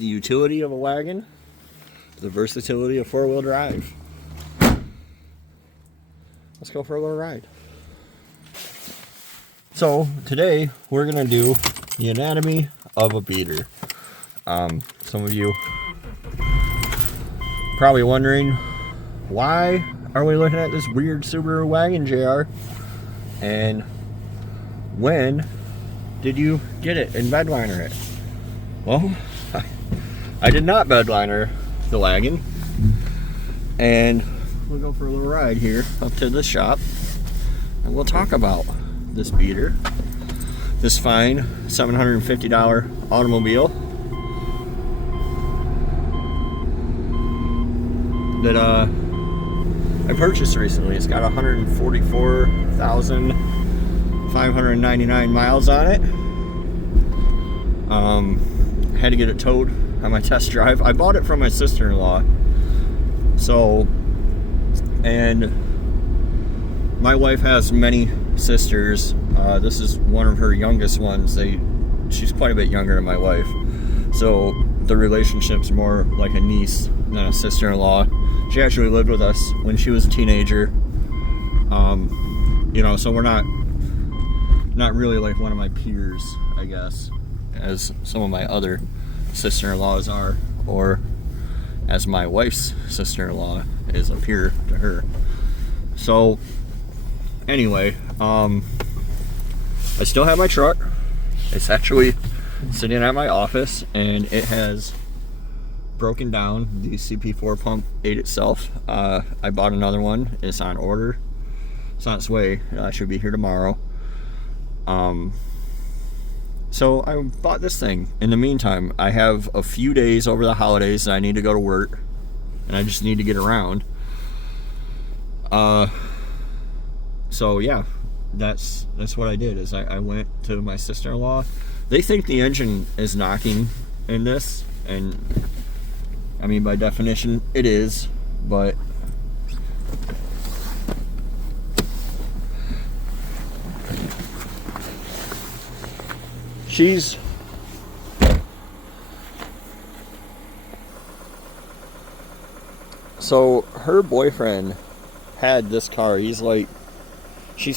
the utility of a wagon, the versatility of four-wheel drive. Let's go for a little ride. So today we're gonna do the anatomy of a beater. Some of you probably wondering, why are we looking at this weird Subaru wagon, JR? And when did you get it and bedliner it? Well, I did not bedliner the wagon, and we'll go for a little ride here up to the shop, and we'll talk about this beater, this fine $750 automobile that I purchased recently. It's got 144,599 miles on it. Had to get it towed on my test drive. I bought it from my sister-in-law. So, and my wife has many sisters. This is one of her youngest ones. She's quite a bit younger than my wife. So the relationship's more like a niece than a sister-in-law. She actually lived with us when she was a teenager. You know, so we're not really like one of my peers, I guess, as some of my other sister-in-laws are, or as my wife's sister-in-law is a peer to her. So anyway, I still have my truck. It's actually sitting at my office, and it has broken down. The CP4 pump ate itself. I bought another one. It's on order. It's on its way. It should be here tomorrow. So I bought this thing. In the meantime, I have a few days over the holidays that I need to go to work, and I just need to get around. So yeah, that's what I did. Is I went to my sister-in-law. They think the engine is knocking in this, and I mean, by definition it is, but so her boyfriend had this car. She's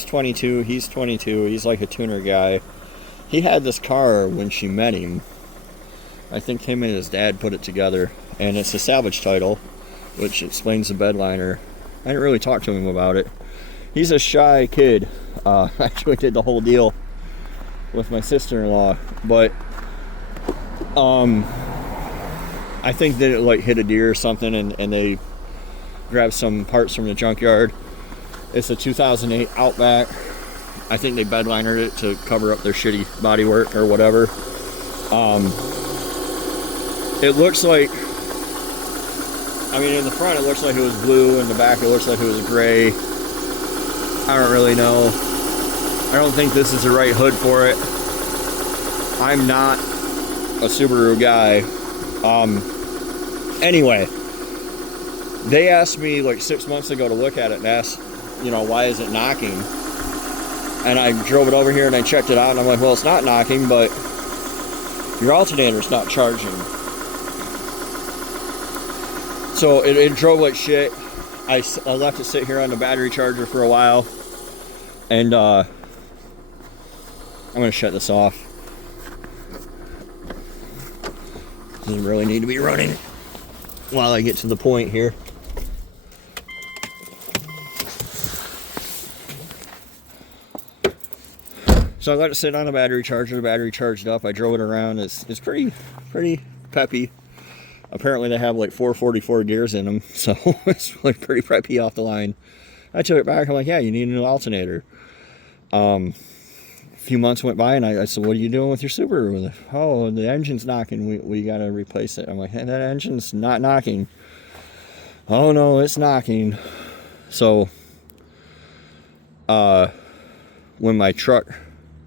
22, he's 22, he's like a tuner guy. He had this car when she met him. I think him and his dad put it together, and it's a salvage title, which explains the bedliner. I didn't really talk to him about it. He's a shy kid. I actually did the whole deal with my sister-in-law, but I think that it like hit a deer or something, and they grabbed some parts from the junkyard. It's a 2008 Outback. I think they bedlinered it to cover up their shitty bodywork or whatever. It looks like, I mean, in the front it looks like it was blue, in the back it looks like it was gray. I don't really know. I don't think this is the right hood for it. I'm not a Subaru guy. Anyway, they asked me like 6 months ago to look at it and ask, you know, why is it knocking? And I drove it over here and I checked it out, and I'm like, well, it's not knocking, but your alternator's not charging. So it drove like shit. I left it sit here on the battery charger for a while, and I'm gonna shut this off. Doesn't really need to be running while I get to the point here. So I let it sit on a battery charger. The battery charged up. I drove it around. It's pretty peppy. Apparently they have like 444 gears in them, so it's like pretty preppy off the line. I took it back. I'm like, yeah, you need a new alternator. A few months went by, and I said, what are you doing with your Subaru? Oh, the engine's knocking. We got to replace it. I'm like, hey, that engine's not knocking. Oh, no, it's knocking. So when my truck,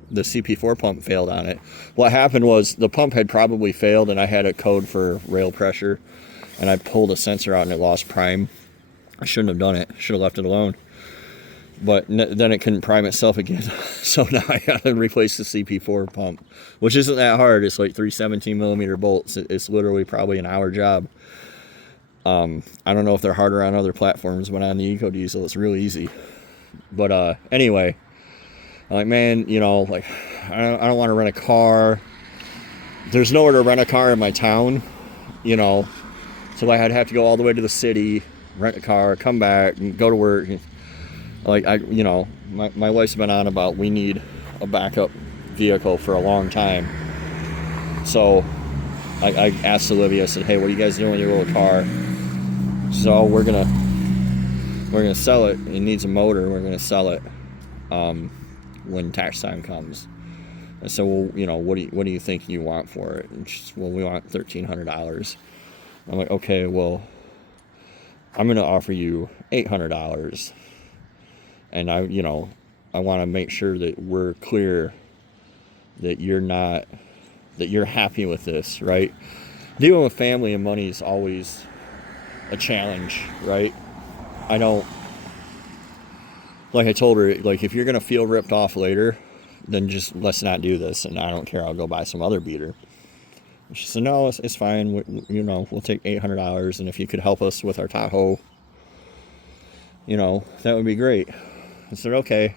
the CP4 pump failed on it, what happened was the pump had probably failed, and I had a code for rail pressure, and I pulled a sensor out and it lost prime. I shouldn't have done it. Should have left it alone. but then it couldn't prime itself again. So now I got to replace the CP4 pump, which isn't that hard. It's like 3 17mm bolts. It's literally probably an hour job. I don't know if they're harder on other platforms, but on the EcoDiesel, it's really easy. But anyway, I'm like, man, you know, like, I don't want to rent a car. There's nowhere to rent a car in my town, you know, so I'd have to go all the way to the city, rent a car, come back, and go to work. Like, you know, my wife's been on about we need a backup vehicle for a long time. So I asked Olivia, I said, hey, what are you guys doing with your little car? So we're gonna sell it. It needs a motor. We're gonna sell it when tax time comes. And so, well, you know, what do you think you want for it? And she said, well, we want $1,300. I'm like, okay, well, I'm gonna offer you $800. And I want to make sure that we're clear that you're happy with this, right? Dealing with family and money is always a challenge, right? Like I told her, like, if you're going to feel ripped off later, then just let's not do this. And I don't care. I'll go buy some other beater. And she said, no, it's fine. We'll take $800. And if you could help us with our Tahoe, that would be great. I said, okay.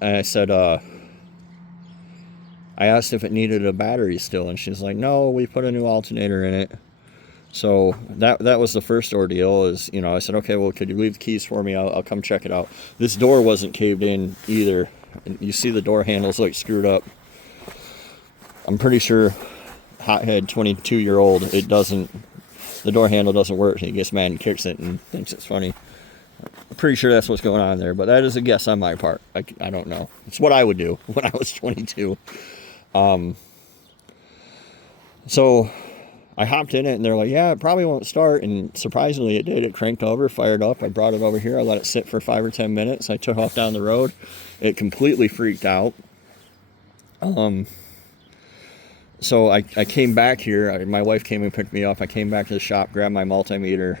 And I said, I asked if it needed a battery still. And she's like, no, we put a new alternator in it. So that was the first ordeal is, I said, okay, well, could you leave the keys for me? I'll come check it out. This door wasn't caved in either. And you see the door handle's like screwed up. I'm pretty sure hothead 22-year-old, the door handle doesn't work. He gets mad and kicks it and thinks it's funny. I'm pretty sure that's what's going on there, but that is a guess on my part. I don't know. It's what I would do when I was 22. So I hopped in it, and they're like, yeah, it probably won't start. And surprisingly, it did. It cranked over, fired up. I brought it over here. I let it sit for 5 or 10 minutes. I took off down the road. It completely freaked out. So I came back here. My wife came and picked me up. I came back to the shop, grabbed my multimeter,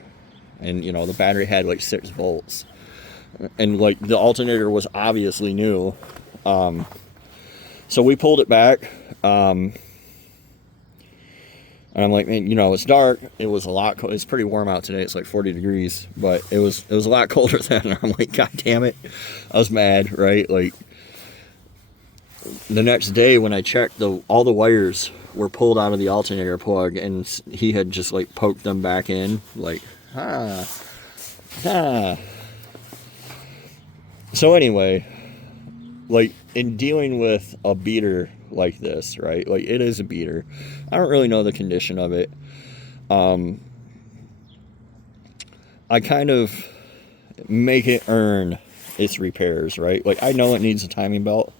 and, the battery had like 6 volts. And, like, the alternator was obviously new. So we pulled it back. And I'm like, man, it's dark. It was a lot cold. It's pretty warm out today. It's like 40 degrees, but it was a lot colder then. I'm like, God damn it. I was mad, right? Like, the next day when I checked, all the wires were pulled out of the alternator plug, and he had just like poked them back in, like, So anyway, like, in dealing with a beater like this, right? Like, it is a beater. I don't really know the condition of it. I kind of make it earn its repairs, right? Like, I know it needs a timing belt.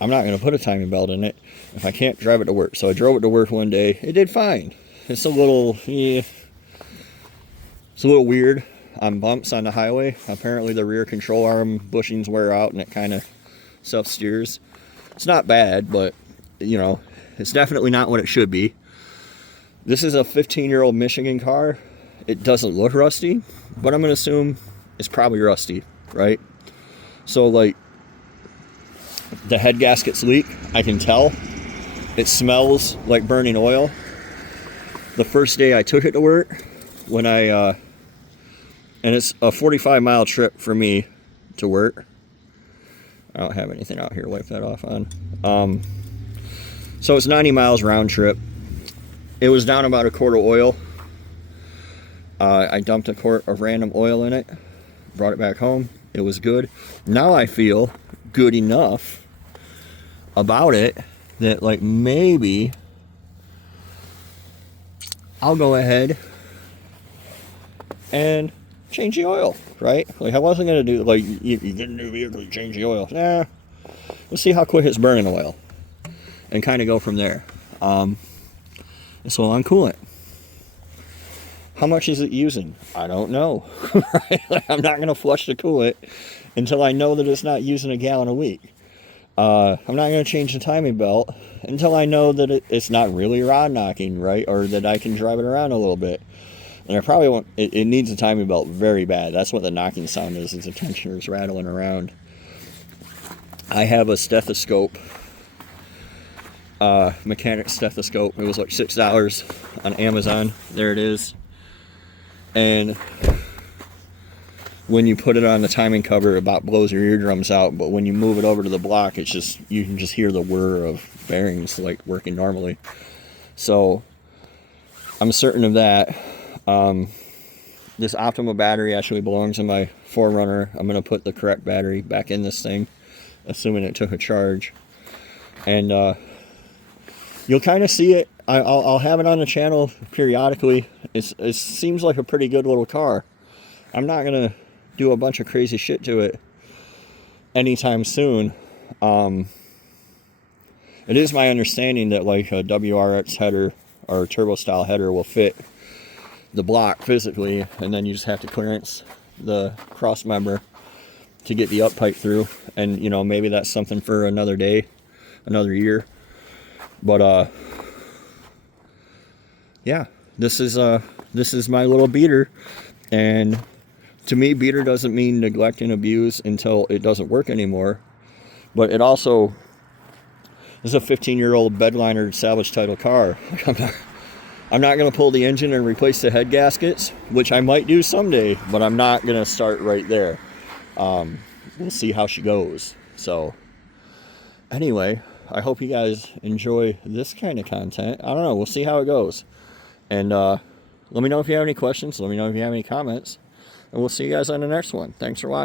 I'm not going to put a timing belt in it if I can't drive it to work. So I drove it to work one day. It did fine. It's a little weird on bumps on the highway. Apparently the rear control arm bushings wear out and it kind of self-steers. It's not bad, but, it's definitely not what it should be. This is a 15-year-old Michigan car. It doesn't look rusty, but I'm going to assume it's probably rusty, right? So, like, the head gaskets leak. I can tell. It smells like burning oil. The first day I took it to work, and it's a 45-mile trip for me to work. I don't have anything out here to wipe that off on. So it's 90 miles round trip. It was down about a quart of oil. I dumped a quart of random oil in it, brought it back home. It was good. Now I feel good enough about it that, like, maybe I'll go ahead and change the oil, right? Like, I wasn't going to do, like, you get a new vehicle, you change the oil. Nah, let's see how quick it's burning oil and kind of go from there. So on coolant. How much is it using? I don't know. Right? Like, I'm not going to flush the coolant until I know that it's not using a gallon a week. I'm not going to change the timing belt until I know that it's not really rod knocking, right? Or that I can drive it around a little bit. And I probably won't, it needs a timing belt very bad. That's what the knocking sound is the tensioners rattling around. I have a stethoscope, mechanic stethoscope. It was like $6 on Amazon. There it is. And when you put it on the timing cover, it about blows your eardrums out. But when you move it over to the block, it's just, you can just hear the whir of bearings like working normally. So I'm certain of that. This Optima battery actually belongs in my 4Runner. I'm going to put the correct battery back in this thing, assuming it took a charge. And you'll kind of see it. I'll have it on the channel periodically. It seems like a pretty good little car. I'm not going to do a bunch of crazy shit to it anytime soon. It is my understanding that like a WRX header or turbo style header will fit the block physically, and then you just have to clearance the cross member to get the up pipe through. And you know, maybe that's something for another day, another year. But yeah, this is my little beater. And to me, beater doesn't mean neglect and abuse until it doesn't work anymore. But it also is a 15-year-old bedliner salvage title car. I'm not going to pull the engine and replace the head gaskets, which I might do someday, but I'm not going to start right there. We'll see how she goes. So anyway, I hope you guys enjoy this kind of content. I don't know. We'll see how it goes. And let me know if you have any questions. Let me know if you have any comments. And we'll see you guys on the next one. Thanks for watching.